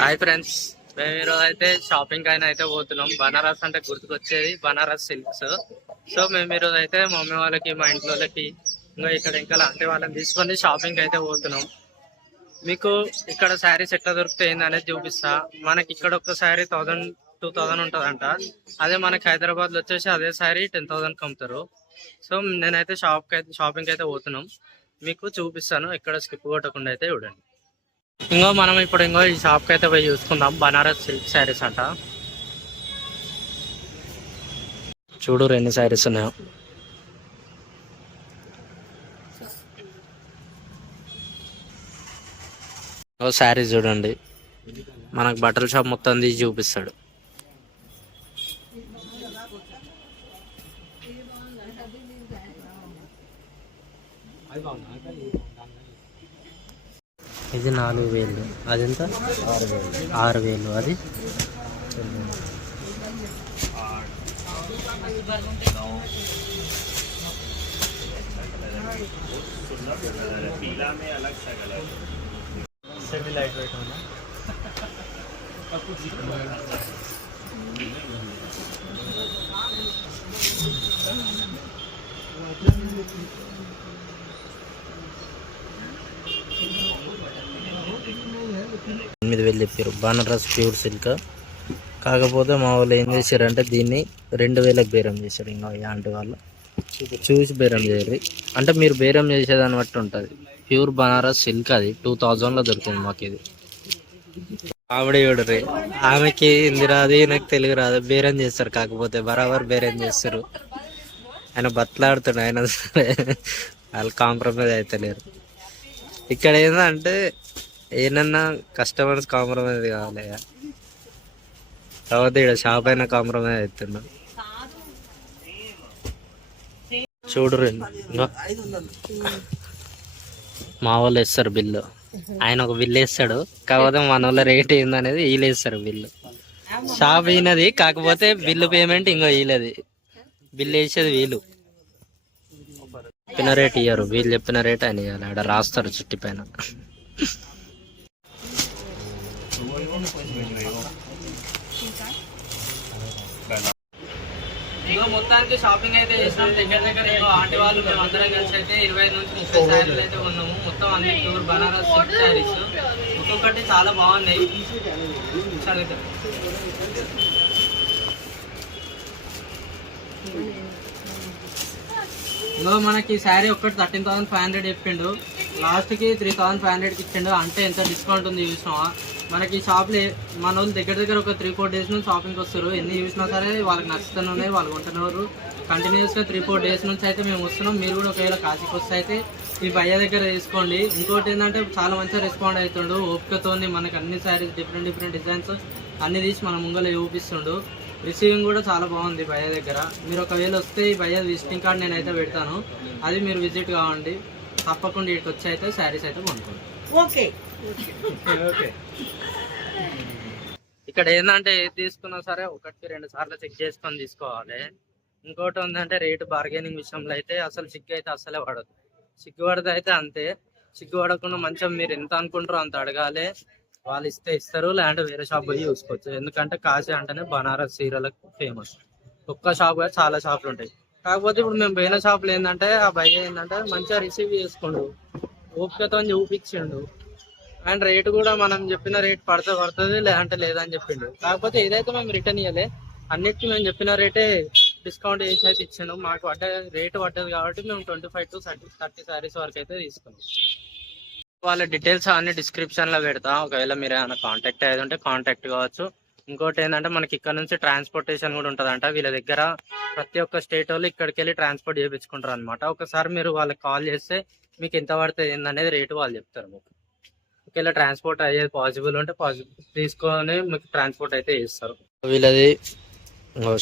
Hi friends, మేము ఈరోజు అయితే షాపింగ్ అయినా అయితే పోతున్నాం. బనారస్ అంటే గుర్తుకొచ్చేది బనారస్ సిల్క్స్. సో మేము ఈరోజు అయితే మా మమ్మీ వాళ్ళకి, మా ఇంట్లో వాళ్ళకి, ఇంకా లాంటి వాళ్ళని తీసుకొని షాపింగ్ అయితే పోతున్నాం. మీకు ఇక్కడ శారీస్ ఎట్లా దొరుకుతాయి అనేది చూపిస్తా. మనకి ఇక్కడ ఒక శారీ 1000-2000 ఉంటుందంట. అదే మనకి హైదరాబాద్ లో వచ్చేసి అదే శారీ 10,000 అమ్ముతారు. సో నేనైతే షాపింగ్ అయితే పోతున్నాం. మీకు చూపిస్తాను, ఎక్కడ స్కిప్ కొట్టకుండా అయితే చూడండి. మనం ఇప్పుడు ఈ షాప్కి అయితే పోయి చూసుకుందాం. బనారస్ సిల్క్ శారీస్ అంట. చూడు ఎన్ని శారీస్ ఉన్నాయో. శారీస్ చూడండి, మనకు బట్టల షాప్ మొత్తం తీసి చూపిస్తాడు. ఇది 4000, అదెంత? 6000. అది సెమీ లైట్ వెయిట్ ఉన్నా. 8000 చెప్పారు. Banaras pure silk. కాకపోతే మా వాళ్ళు ఏం చేశారంటే దీన్ని 2000కి బేరం చేశారు. ఇంకా ఆంటీ వాళ్ళు చూసి బేరం చేయరు. అంటే మీరు బేరం చేసేదాన్ని బట్టి ఉంటుంది. ప్యూర్ బనారస్ సిల్క్, అది 2000లో దొరుకుతుంది మాకు. ఇది ఆవిడ చూడరు, ఆమెకి హిందీ రాదు, నాకు తెలుగు రాదు. బేరం చేస్తారు, కాకపోతే బరాబర్ బేరం చేస్తారు. ఆయన బతలాడుతున్నాడు, ఆయన సరే వాళ్ళు కాంప్రమైజ్ అవుతలేరు. ఇక్కడ ఏంటంటే ఏమన్నా కస్టమర్స్ కాంప్రమైజ్ కావాలి కాబట్టి ఇక్కడ షాప్ అయినా కాంప్రమైజ్ అవుతున్నా. చూడరు, మా వాళ్ళు వేస్తారు బిల్లు. ఆయన ఒక బిల్లు వేస్తాడు, కాకపోతే మన వాళ్ళ రేట్ ఏందనేది వీళ్ళు వేస్తారు బిల్లు. షాప్ అయినది, కాకపోతే బిల్లు పేమెంట్ ఇంకో వీళ్ళది. బిల్లు వేసేది వీళ్ళు. చెప్పిన రేట్ ఇయ్యరు, వీళ్ళు చెప్పిన రేట్ ఆయన ఇవ్వాలి. ఆడ రాస్తారు చుట్టి పైన. మొత్తానికి షాపింగ్ అయితే చేసినాం. దగ్గర ఆంటీ వాళ్ళు మేము అందరం కలిసి అయితే 25 నుంచి 30 శారీలు అయితే ఉన్నాము. మొత్తం అన్ని ప్యూర్ బనారస్ సిల్క్ శారీస్. ఒక్కొక్కటి చాలా బాగున్నాయి. మనకి శారీ ఒక్కటి 13,500 చెప్పిండు. లాస్ట్కి 3,500కి ఇచ్చిండు. అంటే ఎంత డిస్కౌంట్ ఉంది చూసినావా. మనకి షాప్లో మన వాళ్ళు దగ్గర ఒక 3-4 డేస్ నుంచి షాపింగ్కి వస్తారు. ఎన్ని చూసినా సరే వాళ్ళకి నచ్చుతూనే ఉన్నాయి, వాళ్ళు కొంటున్నారు. కంటిన్యూస్గా 3-4 డేస్ నుంచి అయితే మేము వస్తున్నాం. మీరు కూడా ఒకవేళ కాశీకి వస్తే అయితే ఈ భయ్య దగ్గర తీసుకోండి. ఇంకోటి ఏంటంటే చాలా మంచిగా రెస్పాండ్ అవుతుండు. ఓపికతో మనకి అన్ని శారీస్ డిఫరెంట్ డిజైన్స్ అన్ని తీసి మన ముంగలో చూపిస్తుండు. రిసీవింగ్ కూడా చాలా బాగుంది భయ్య దగ్గర. మీరు ఒకవేళ వస్తే ఈ భయ్య విజిటింగ్ కార్డ్ నేనైతే పెడతాను, అది మీరు విజిట్ కావండి. తప్పకుండా ఇక్కడికి వచ్చి అయితే శారీస్ అయితే కొనుక్కోండి. ఓకే. ఇక్కడ ఏంటంటే ఏది తీసుకున్నా సరే 1-2 సార్లు చెక్ చేసుకొని తీసుకోవాలి. ఇంకోటి ఉందంటే రేటు బార్గెనింగ్ విషయంలో అయితే అసలు సిగ్గు అయితే అసలే పడదు. సిగ్గు పడితే అయితే అంతే. సిగ్గు పడకుండా మంచిగా మీరు ఎంత అనుకుంటారో అంత అడగాలి. వాళ్ళు ఇస్తే ఇస్తారు, లేదంటే వేరే షాప్ పోయి చూసుకోవచ్చు. ఎందుకంటే కాశీ అంటేనే బనారస్ చీరలకు ఫేమస్. ఒక్క షాప్ కాదు, చాలా షాపులు ఉంటాయి. కాకపోతే ఇప్పుడు మేము పోయిన షాపులు ఏంటంటే ఆ భయ్య ఏంటంటే మంచిగా రిసీవ్ చేసుకుండు, ఓపికతో చూపించిండు. అండ్ రేటు కూడా మనం చెప్పిన రేట్ పడుతుంది, లేదంటే లేదని చెప్పిండు. కాకపోతే ఏదైతే మేము రిటర్న్ ఇవ్వలే, అన్నిటికీ మేము చెప్పిన రేటే డిస్కౌంట్ చేసి అయితే ఇచ్చాను. మాకు రేటు పడ్డది కాబట్టి మేము 25-30 శారీస్ వరకు అయితే తీసుకున్నాం. వాళ్ళ డీటెయిల్స్ అన్ని డిస్క్రిప్షన్లో పెడతా. ఒకవేళ మీరు ఏమైనా కాంటాక్ట్ అయ్యేది ఉంటే కాంటాక్ట్ కావచ్చు. ఇంకోటి ఏంటంటే మనకి ఇక్కడ నుంచి ట్రాన్స్పోర్టేషన్ కూడా ఉంటుందంట. వీళ్ళ దగ్గర ప్రతి ఒక్క స్టేట్ వాళ్ళు ఇక్కడికి వెళ్ళి ట్రాన్స్పోర్ట్ చేయించుకుంటారు అనమాట. ఒకసారి మీరు వాళ్ళకి కాల్ చేస్తే మీకు ఎంత పడుతుంది ఏందనేది రేటు వాళ్ళు చెప్తారు మీకు. ఒకవేళ ట్రాన్స్పోర్ట్ అయ్యేది పాసిబుల్ ఉంటే తీసుకొని మీకు ట్రాన్స్పోర్ట్ అయితే చేస్తారు. వీళ్ళది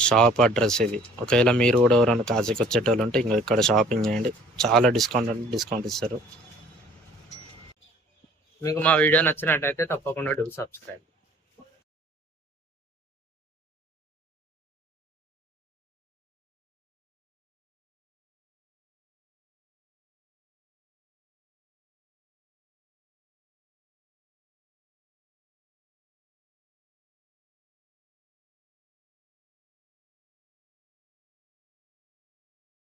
షాప్ అడ్రస్ ఇది. ఒకవేళ మీరు కూడా ఎవరైనా కాశీకి వచ్చేటోళ్ళు ఉంటే ఇంకా ఇక్కడ షాపింగ్ చేయండి, చాలా డిస్కౌంట్ ఇస్తారు. మీకు మా వీడియో నచ్చినట్టయితే తప్పకుండా డూ సబ్స్క్రైబ్.